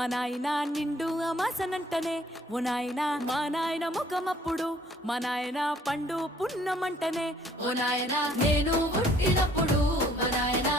మా నాయన నిండు అమాసనంటనే ఓ నాయన మా నాయన ముఖమప్పుడు మా నాయన పండు పున్నమంటనే ఓ నాయన నేను పుట్టినప్పుడు మా నాయన